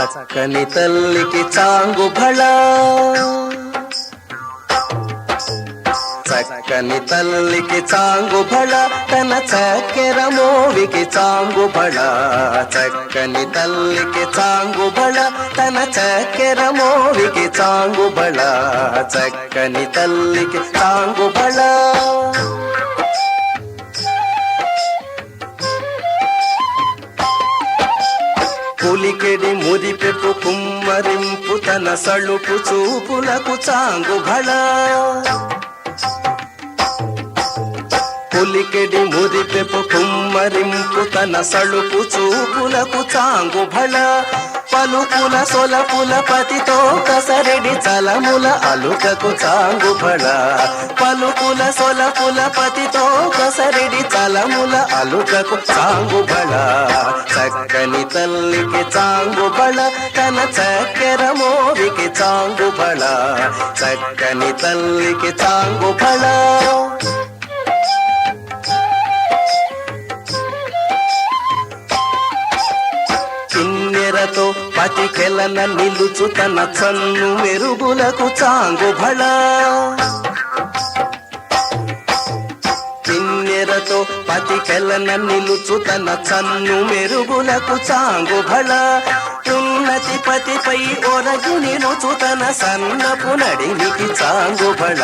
చక్కని తల్లికి చాంగు భళ, చక్కని తల్లికి చాంగు భళ, తన చక్కెర మోవికి చాంగు భళ. చక్కని తల్లికి చాంగు భళ, తన చక్కెర మోవికి చాంగు భళ. చక్కని తల్లికి చాంగు భళ. పులికెడి మురిపెపు కుమ్మరింపు తన సళుపు చూపులకు చాంగు భళ. పులికెడి మురిపెపు కుమ్మరింపు తన సళుపు చూపులకు చాంగు భళ. పలుకుల సొలపుల పతితో కసరెడి చలముల అలుకకు చాంగు భళ. పలుకుల సొలపుల పతితో కసరెడి చలముల అలుకకు చాంగు భళ. చక్కని తల్లికి చాంగు భళ, తన చక్కెర మోవికి చాంగు భళ. చక్కని తల్లికి చాంగు భళ. కిన్నెరతో పతికెలన నిలుచు తన చన్ను మెరుగులకు చాంగు భళ. కిన్నెరతో పతికెలన నిలుచు తన చన్ను మెరుగులకు చాంగు భళ. ఉన్నతి పతిపై ఒరగుని నుచు తన సన్నపు నడిమికి చాంగు భళ.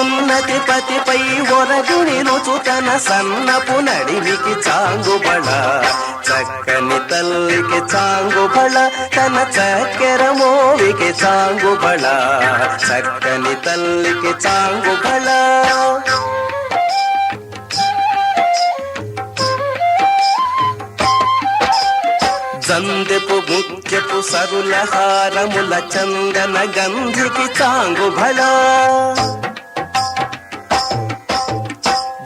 ఉన్నతి పతిపై ఒరగుని నుచు తన సన్నపు నడిమికి చాంగు భళ. చక్కని తల్లికి చాంగు భళ, తన చక్కెర మోవికి చాంగు భళ. చక్కని తల్లికి చాంగు భళ. జందెపు ముఖ్యపు సరుల హారముల చందన గంధికి చాంగు భళ.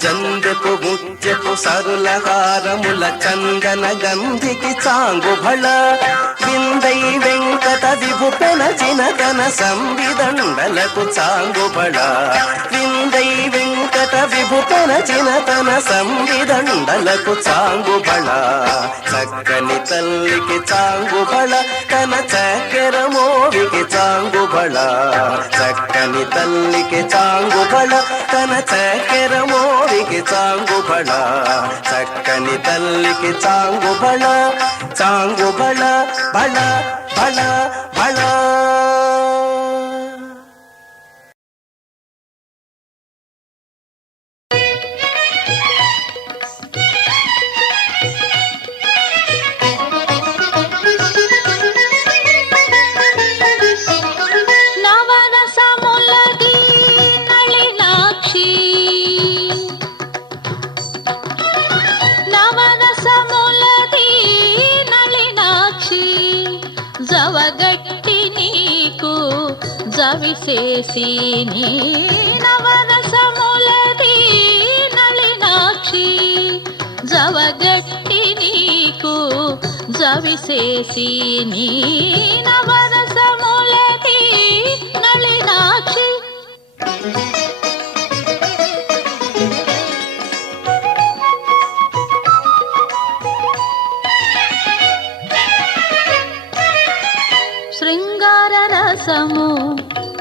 జందెపు ముఖ్యపు సరుల హారముల చందన గంధికి చాంగు భళ. విందై వెంకట విభు పెనచిన తన సంవిదండలకు చాంగు భళ. విందై వెంకట విభు పెనచిన తన సంవిదండలకు చాంగు భళ. చక్కని తల్లికి చాంగు భళ, తన చక్కెర మోవికి చాంగు భళ. చక్కని తల్లికి చాంగు భళ, తన చక్కెర మోవికి చాంగు భళ. చక్కని తల్లికి చాంగు భళ. చాంగు భళ భళ భళ భళ. జవిసేసి నీ నవరసములది నళినాక్షి. జవగట్టి నీకు జవిసేసి నీ నవరసములది నళినాక్షి. శృంగార రసము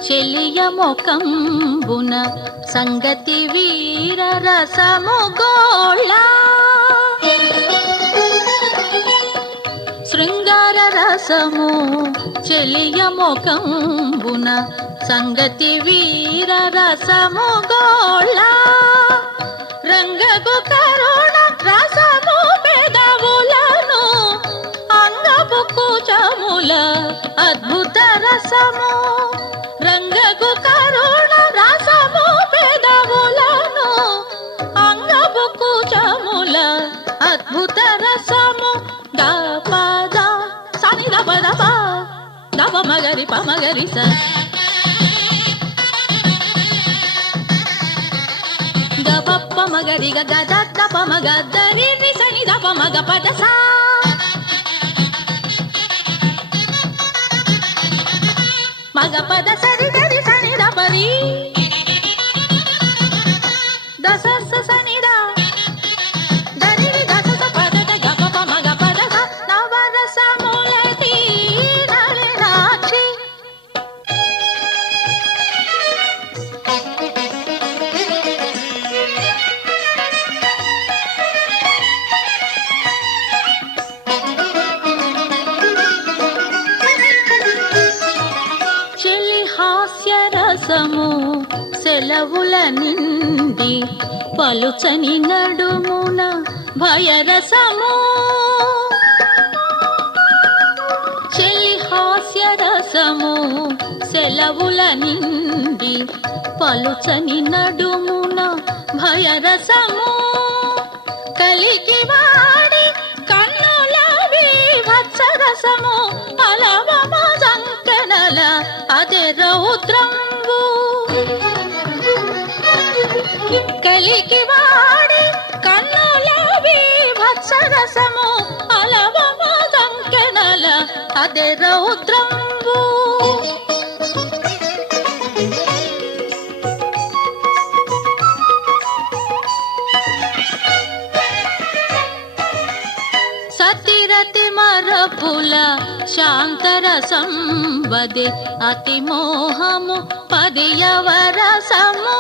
చెలియ మొకంబున సంగతి వీర రసము గోళ. శృంగార రసము చెలియ మొకంబున సంగతి వీర రసము గోళ. రంగకు కరుణ రసము పెదవులను అంగపు కుచముల అద్భుత రసము. రంగకు కరుణ రసము పెదవులను అంగపు కుచముల అద్భుత రసము. గపద సని దప దప దప మగరి ప మగరి స. దప మగరి గ గ దప మగ దని ని సని దప మగ పద సా. మగ పద సరి గరి సని దపరి దస సని ద దని ని దస పద గ ప మగ పద స. నవరసములది సెలవుల నిండి పలుచని నడుమున భయరసము చెలి హాస్యరసము సెలవుల నిండి పలుచని నడుమున భయరసము కలికి వాడి కన్నుల విభత్సరసము అలవమ సంకనల అదే రౌద్రంబు కలికి వాడి కన్నుల విభత్సరసము అలవమ సంకనల అదే రౌద్రంబు సతిరతి మరపుల శాంతరసం వదే అతి మోహము పదియవరసము